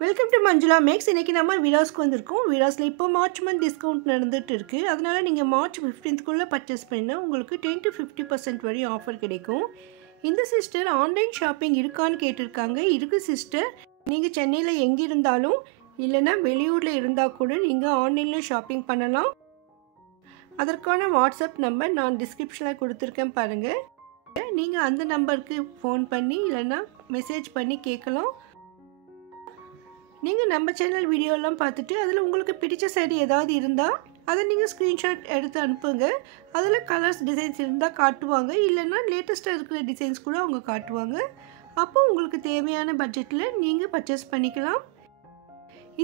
Welcome to Manjula maths. இன்றைக்கி நம்ம விலாஸ்க்கு வந்திருக்கோம். விலாஸில் இப்போ மார்ச் மந்த் டிஸ்கவுண்ட் நடந்துகிட்டு இருக்குது. அதனால் நீங்கள் மார்ச் 15க்குள்ளே பர்ச்சேஸ் பண்ணால் உங்களுக்கு 10 to 50% வரை ஆஃபர் கிடைக்கும். இந்த சிஸ்டர் ஆன்லைன் ஷாப்பிங் இருக்கான்னு கேட்டிருக்காங்க. இருக்குது சிஸ்டர். நீங்கள் சென்னையில் எங்கே இருந்தாலும் இல்லைன்னா வெளியூரில் இருந்தால் கூட நீங்கள் ஆன்லைனில் ஷாப்பிங் பண்ணலாம். அதற்கான வாட்ஸ்அப் நம்பர் நான் டிஸ்கிரிப்ஷனில் கொடுத்துருக்கேன் பாருங்கள். நீங்கள் அந்த நம்பருக்கு ஃபோன் பண்ணி இல்லைன்னா மெசேஜ் பண்ணி கேட்கலாம். நீங்கள் நம்ம சேனல் வீடியோலாம் பார்த்துட்டு அதில் உங்களுக்கு பிடிச்ச saree ஏதாவது இருந்தால் அதை நீங்கள் ஸ்க்ரீன்ஷாட் எடுத்து அனுப்புங்க. அதில் கலர்ஸ் டிசைன்ஸ் இருந்தால் காட்டுவாங்க, இல்லைன்னா லேட்டஸ்ட்டாக இருக்கிற டிசைன்ஸ் கூட அவங்க காட்டுவாங்க. அப்போ உங்களுக்கு தேவையான பட்ஜெட்டில் நீங்கள் பர்ச்சேஸ் பண்ணிக்கலாம்.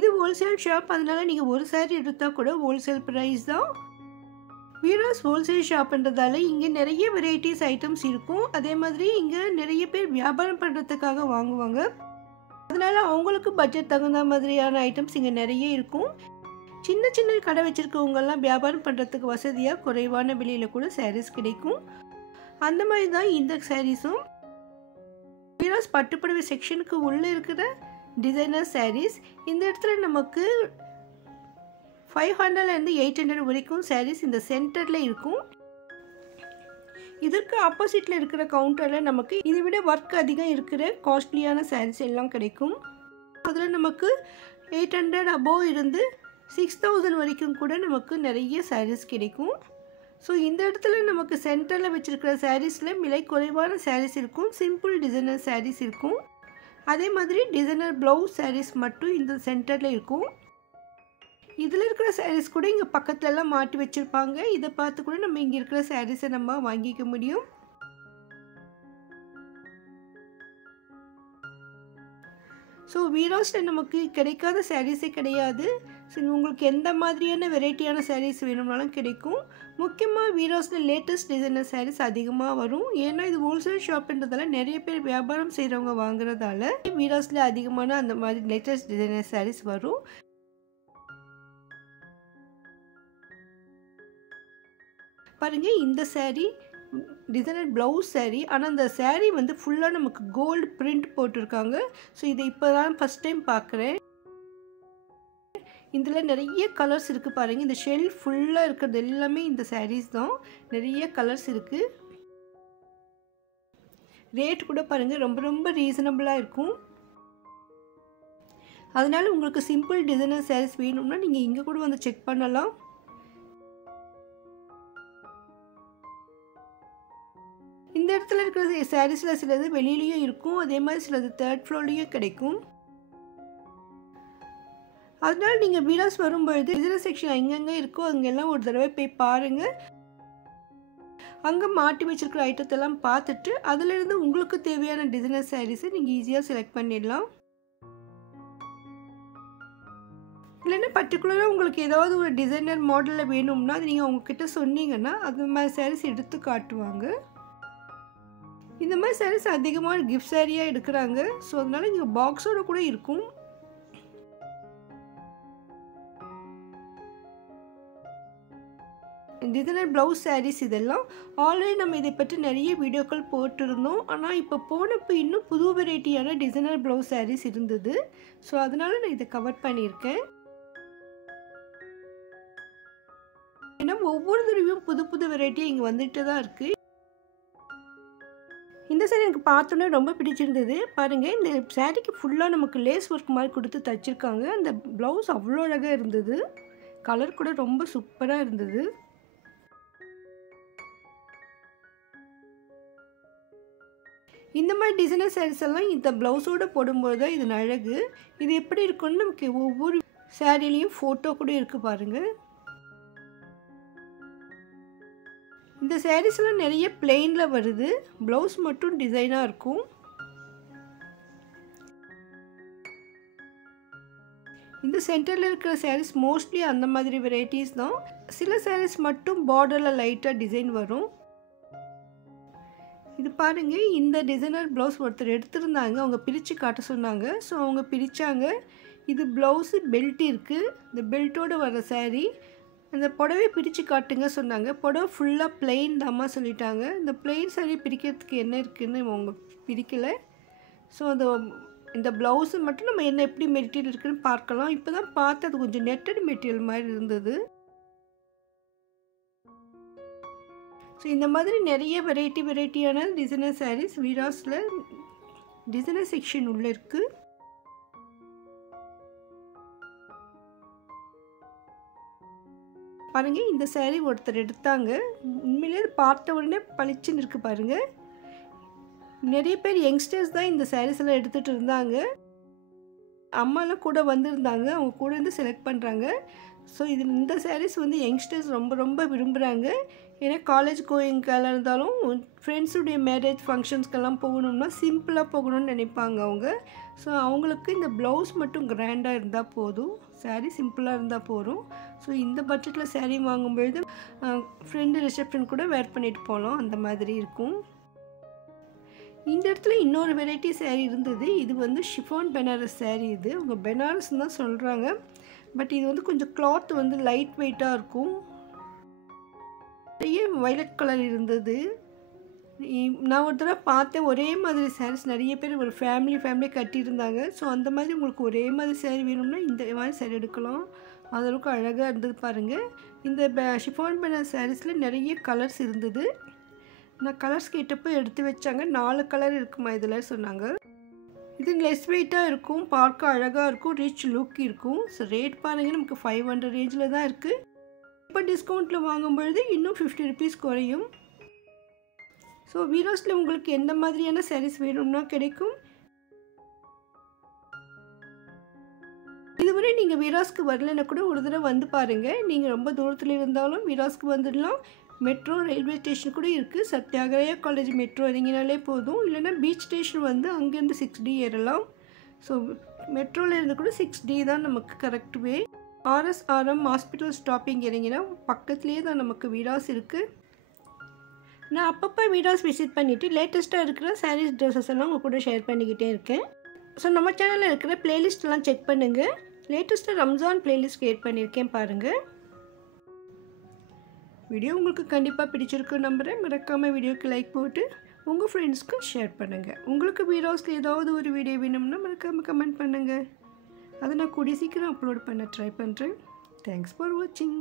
இது ஹோல்சேல் ஷாப், அதனால் நீங்கள் ஒரு saree எடுத்தால் கூட ஹோல்சேல் ப்ரைஸ் தான். வீராஸ் ஹோல்சேல் ஷாப்ன்றதால இங்கே நிறைய வெரைட்டிஸ் ஐட்டம்ஸ் இருக்கும். அதே மாதிரி இங்கே நிறைய பேர் வியாபாரம் பண்ணுறதுக்காக வாங்குவாங்க. அதனால் அவங்களுக்கு பட்ஜெட் தகுந்த மாதிரியான ஐட்டம்ஸ் இங்கே நிறைய இருக்கும். சின்ன சின்ன கடை வச்சுருக்கவங்கெல்லாம் வியாபாரம் பண்ணுறதுக்கு வசதியாக குறைவான விலையில் கூட சாரீஸ் கிடைக்கும். அந்த மாதிரி தான் இந்த சாரீஸும். வீராஸ் பட்டுப்புடவை செக்ஷனுக்கு உள்ளே இருக்கிற டிசைனர் சாரீஸ். இந்த இடத்துல நமக்கு 500லேருந்து 800 வரைக்கும் சாரீஸ் இந்த சென்டரில் இருக்கும். இதற்கு ஆப்போசிட்டில் இருக்கிற கவுண்டரில் நமக்கு இதை விட ஒர்க் அதிகம் இருக்கிற காஸ்ட்லியான சாரீஸ் எல்லாம் கிடைக்கும். அதில் நமக்கு 800 அபோவ் இருந்து 6000 வரைக்கும் கூட நமக்கு நிறைய சாரீஸ் கிடைக்கும். ஸோ இந்த இடத்துல நமக்கு சென்டரில் வச்சுருக்கிற சாரீஸில் விலை குறைவான சாரீஸ் இருக்கும், சிம்பிள் டிசைனர் சாரீஸ் இருக்கும். அதே மாதிரி டிசைனர் ப்ளவுஸ் சாரீஸ் மட்டும் இந்த சென்டரில் இருக்கும். இதில் இருக்கிற சாரீஸ் கூட இங்கே பக்கத்துலலாம் மாட்டி வச்சுருப்பாங்க. இதை பார்த்து கூட நம்ம இங்கே இருக்கிற சாரீஸை நம்ம வாங்கிக்க முடியும். ஸோ வீராஸில் நமக்கு கிடைக்காத சாரீஸே கிடையாது. ஸோ உங்களுக்கு எந்த மாதிரியான வெரைட்டியான சாரீஸ் வேணும்னாலும் கிடைக்கும். முக்கியமாக வீராஸில் லேட்டஸ்ட் டிசைனர் சாரீஸ் அதிகமாக வரும். ஏன்னா இது ஹோல்சேல் ஷாப்ன்றதால நிறைய பேர் வியாபாரம் செய்கிறவங்க வாங்குறதால வீராஸில் அதிகமான அந்த மாதிரி லேட்டஸ்ட் டிசைனர் சாரீஸ் வரும். பாருங்கள், இந்த saree டிசைனர் ப்ளவுஸ் saree. ஆனால் அந்த saree வந்து ஃபுல்லாக நமக்கு கோல்டு பிரிண்ட் போட்டிருக்காங்க. ஸோ இதை இப்போ தான் ஃபஸ்ட் டைம் பார்க்குறேன். இதில் நிறைய கலர்ஸ் இருக்குது பாருங்கள். இந்த ஷெல்ஃப் ஃபுல்லாக இருக்கிறது எல்லாமே இந்த sarees தான். நிறைய கலர்ஸ் இருக்குது. ரேட் கூட பாருங்கள் ரொம்ப ரொம்ப ரீசனபிளாக இருக்கும். அதனால் உங்களுக்கு சிம்பிள் டிசைனர் sarees வேணும்னா நீங்கள் இங்கே கூட வந்து செக் பண்ணலாம். இந்த இடத்துல இருக்கிற சாரீஸில் சிலது வெளியிலையும் இருக்கும், அதே மாதிரி சிலது 3rd ஃப்ளோர்லேயும் கிடைக்கும். அதனால் நீங்கள் வீராஸ் வரும்பொழுது டிசைனர் செக்ஷன் எங்கெங்கே இருக்கோ அங்கெல்லாம் ஒரு தடவை போய் பாருங்கள். அங்கே மாட்டி வச்சுருக்கிற ஐட்டத்தெல்லாம் பார்த்துட்டு அதிலிருந்து உங்களுக்கு தேவையான டிசைனர் சாரீஸை நீங்கள் ஈஸியாக செலக்ட் பண்ணிடலாம். இல்லைன்னா பர்டிகுலராக உங்களுக்கு ஏதாவது ஒரு டிசைனர் மாடலில் வேணும்னா அது நீங்கள் அவங்கக்கிட்ட சொன்னீங்கன்னா அது மாதிரி சாரீஸ் எடுத்து காட்டுவாங்க. இந்த மாதிரி சாரீஸ் அதிகமாக கிஃப்ட் சாரியாக எடுக்கிறாங்க. ஸோ அதனால் இங்கே பாக்ஸோடு கூட இருக்கும். டிசைனர் ப்ளவுஸ் சாரீஸ் இதெல்லாம் ஆல்ரெடி நம்ம இதை பற்றி நிறைய வீடியோக்கள் போட்டிருந்தோம். ஆனால் இப்போ போனப்போ இன்னும் புது வெரைட்டியான டிசைனர் ப்ளவுஸ் சாரீஸ் இருந்தது. ஸோ அதனால் நான் இதை கவர் பண்ணியிருக்கேன். ஏன்னா ஒவ்வொரு தடவையும் புது புது வெரைட்டி இங்கே வந்துட்டு தான் இருக்குது. இந்த சாரீ எனக்கு பார்த்தோன்னே ரொம்ப பிடிச்சிருந்தது. பாருங்கள், இந்த சாரீக்கு ஃபுல்லாக நமக்கு லேஸ் ஒர்க் மாதிரி கொடுத்து தைச்சிருக்காங்க. அந்த ப்ளவுஸ் அவ்வளோ அழகாக இருந்தது. கலர் கூட ரொம்ப சூப்பராக இருந்தது. இந்த மாதிரி டிசைனர் சாரீஸ் எல்லாம் இந்த ப்ளவுஸோடு போடும்போது தான் இது அழகு. இது எப்படி இருக்குன்னு நமக்கு ஒவ்வொரு சாரீலையும் ஃபோட்டோ கூட இருக்குது பாருங்கள். இந்த சாரீஸ்லாம் நிறைய பிளெயினில் வருது, ப்ளவுஸ் மட்டும் டிசைனாக இருக்கும். இந்த சென்டரில் இருக்கிற சாரீஸ் மோஸ்ட்லி அந்த மாதிரி வெரைட்டிஸ் தான். சில சாரீஸ் மட்டும் பார்டரில் லைட்டாக டிசைன் வரும். இது பாருங்கள், இந்த டிசைனர் ப்ளவுஸ் ஒருத்தர் எடுத்திருந்தாங்க, அவங்க பிரித்து காட்ட சொன்னாங்க. ஸோ அவங்க பிரித்தாங்க. இது ப்ளவுஸு பெல்ட் இருக்குது. இந்த பெல்ட்டோடு வர சாரீ. அந்த புடவை பிரித்து காட்டுங்க சொன்னாங்க. புடவை ஃபுல்லாக பிளெயின் தாம்மா சொல்லிட்டாங்க. இந்த பிளெயின் சாரீ பிரிக்கிறதுக்கு என்ன இருக்குதுன்னு அவங்க பிரிக்கலை. ஸோ அந்த இந்த ப்ளவுஸு மட்டும் நம்ம என்ன எப்படி மெட்டீரியல் இருக்குதுன்னு பார்க்கலாம். இப்போ தான் பார்த்து அது கொஞ்சம் நெட்டட் மெட்டீரியல் மாதிரி இருந்தது. ஸோ இந்த மாதிரி நிறைய வெரைட்டியான டிசைனர் சாரீஸ் வீராஸில் டிசைனர் செக்ஷன் உள்ளே இருக்குது. பாருங்கள், இந்த சாரீ ஒருத்தர் எடுத்தாங்க. உண்மையிலே பார்த்த உடனே பளிச்சுன்னு இருக்குது பாருங்கள். நிறைய பேர் யங்ஸ்டர்ஸ் தான் இந்த சாரீஸ் எல்லாம் எடுத்துகிட்டு இருந்தாங்க. அம்மாலாம் கூட வந்திருந்தாங்க, அவங்க கூட இருந்து செலக்ட் பண்ணுறாங்க. ஸோ இந்த சாரீஸ் வந்து யங்ஸ்டர்ஸ் ரொம்ப விரும்புகிறாங்க. ஏன்னா காலேஜ் கோயிங்காக இருந்தாலும் ஃப்ரெண்ட்ஸுடைய மேரேஜ் ஃபங்க்ஷன்ஸ்க்கெல்லாம் போகணும்னா சிம்பிளாக போகணும்னு நினைப்பாங்க அவங்க. ஸோ அவங்களுக்கு இந்த ப்ளவுஸ் மட்டும் கிராண்டாக இருந்தால் போதும், சாரீ சிம்பிளாக இருந்தால் போதும். ஸோ இந்த பட்ஜெட்டில் சாரீ வாங்கும்பொழுது ஃப்ரெண்டு ரிசப்ஷன் கூட வேர் பண்ணிட்டு போகலாம், அந்த மாதிரி இருக்கும். இந்த இடத்துல இன்னொரு வெரைட்டி சாரீ இருந்தது. இது வந்து ஷிஃபான் பெனாரஸ் சாரீ. இது அவங்க பெனாரஸ்ன்னு தான் சொல்கிறாங்க. பட் இது வந்து கொஞ்சம் கிளாத் வந்து லைட் வெயிட்டாக இருக்கும். நிறைய வயலட் கலர் இருந்தது. நான் ஒரு தடவை பார்த்தேன், ஒரே மாதிரி சாரீஸ் நிறைய பேர் ஒரு ஃபேமிலி கட்டியிருந்தாங்க. ஸோ அந்த மாதிரி உங்களுக்கு ஒரே மாதிரி சாரீ வேணும்னா இந்த மாதிரி சாரீ எடுக்கலாம். அதளவுக்கு அழகாக இருந்தது பாருங்கள். இந்த ஷிஃபான் பெனாரஸ் சாரீஸில் நிறைய கலர்ஸ் இருந்தது. நான் கலர்ஸ் கேட்டப்போ எடுத்து வச்சாங்க. 4 கலர் இருக்குமா இதில் சொன்னாங்க. இது லெஸ் வெயிட்டாக இருக்கும், பார்க்க அழகாக இருக்கும், ரிச் லுக் இருக்கும். ஸோ ரேட் பாருங்கள், நமக்கு 500 ரேஞ்சில் தான் இருக்குது. இப்போ டிஸ்கவுண்ட்டில் வாங்கும்பொழுது இன்னும் 50 ருபீஸ் குறையும். ஸோ வீராஸில் உங்களுக்கு எந்த மாதிரியான சாரீஸ் வேணும்னா கிடைக்கும். இதுவரை நீங்கள் வீராஸ்க்கு வரலைன்னா கூட ஒரு தடவை வந்து பாருங்கள். நீங்கள் ரொம்ப தூரத்தில் இருந்தாலும் வீராஸ்க்கு வந்துடலாம். மெட்ரோ ரயில்வே ஸ்டேஷன் கூட இருக்குது. சத்யாகிரயா காலேஜ் மெட்ரோ இறங்கினாலே போதும். இல்லைனா பீச் ஸ்டேஷன் வந்து அங்கேருந்து 6D ஏறலாம். ஸோ மெட்ரோவில் இருந்து கூட 6D தான் நமக்கு correct way. RSRM hospital stopping இறங்கினா பக்கத்துலேயே தான் நமக்கு வீராஸ் இருக்குது. நான் அப்பப்போ வீராஸ் விசிட் பண்ணிவிட்டு லேட்டஸ்ட்டாக இருக்கிற சாரீஸ் ட்ரெஸ்ஸஸ் எல்லாம் உங்கள் கூட ஷேர் பண்ணிக்கிட்டே இருக்கேன். ஸோ நம்ம சேனலில் இருக்கிற ப்ளேலிஸ்ட்லாம் செக் பண்ணுங்கள். லேட்டஸ்ட்டாக ரம்ஜான் ப்ளேலிஸ்ட் க்ரியேட் பண்ணியிருக்கேன் பாருங்கள். வீடியோ உங்களுக்கு கண்டிப்பாக பிடிச்சிருக்கு நம்புகிறேன். மறக்காமல் வீடியோக்கு லைக் போட்டு உங்கள் ஃப்ரெண்ட்ஸ்க்கு ஷேர் பண்ணுங்கள். உங்களுக்கு வீடியோஸில் ஏதாவது ஒரு வீடியோ வேணும்னா மறக்காமல் கமெண்ட் பண்ணுங்கள். அதை நான் கூடிய சீக்கிரம் அப்லோட் பண்ண ட்ரை பண்ணுறேன். தேங்க்ஸ் ஃபார் வாட்சிங்.